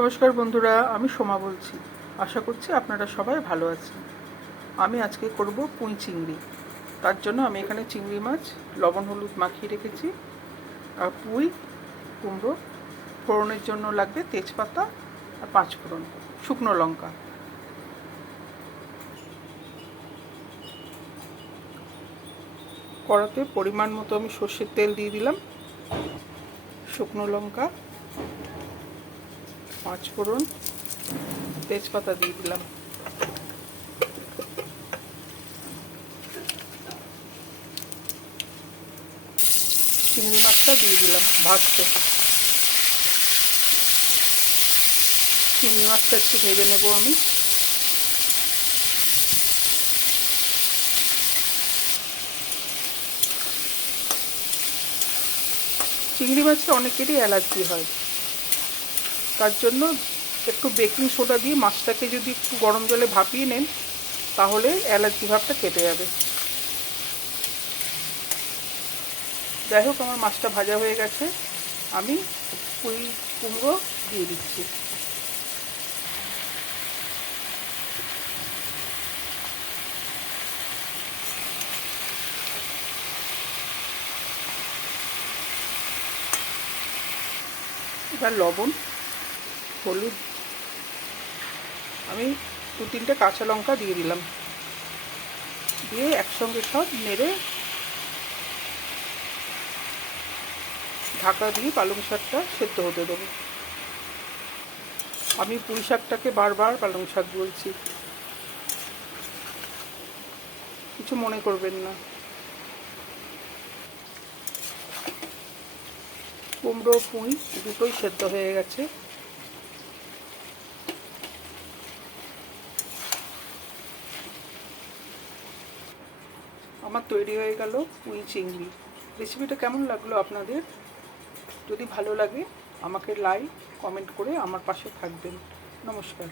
নমস্কার বন্ধুরা, আমি সোমা বলছি। আশা করছি আপনারা সবাই ভালো আছেন। আমি আজকে করব পুঁই চিংড়ি। তার জন্য আমি এখানে চিংড়ি মাছ লবণ হলুদ মাখিয়ে রেখেছি, আর পুঁই কুমড়ো। ফোড়নের জন্য লাগবে তেজপাতা আর 5 ফোড়ন, শুকনো লঙ্কা। কড়াতে পরিমাণ মতো আমি সর্ষের তেল দিয়ে দিলাম, শুকনো লঙ্কা, 5 ফোড়ন, তেজপাতা দিয়ে দিলাম। চিংড়ি মাছটা দিয়ে দিলাম ভাজতে। চিংড়ি মাছটা একটু ভেজে নেব আমি। চিংড়ি মাছে অনেকেরই অ্যালার্জি হয়, তার জন্য একটু বেকিং সোডা দিয়ে মাছটাকে যদি একটু গরম জলে ভাপিয়ে নেন, তাহলে অ্যালার্জি ভাবটা কেটে যাবে। যাই হোক, আমার মাছটা ভাজা হয়ে গেছে। আমি পুঁই কুমড়ো দিয়ে দিচ্ছি। এবার লবণ, হলুদ, আমি 2-3টে কাঁচা লঙ্কা দিয়ে দিলাম, দিয়ে একসঙ্গে সব নেড়ে ঢাকা দিয়ে পালং শাকটা সেদ্ধ হতে দেবো। আমি পুঁই শাকটাকে বারবার পালং শাক বলছি, কিছু মনে করবেন না। কুমড়ো পুঁই দুটোই সেদ্ধ হয়ে গেছে। আমার তৈরি হয়ে গেল পুঁই চিংড়ি। রেসিপিটা কেমন লাগলো আপনাদের? যদি ভালো লাগে আমাকে লাইক কমেন্ট করে আমার পাশে থাকবেন। নমস্কার।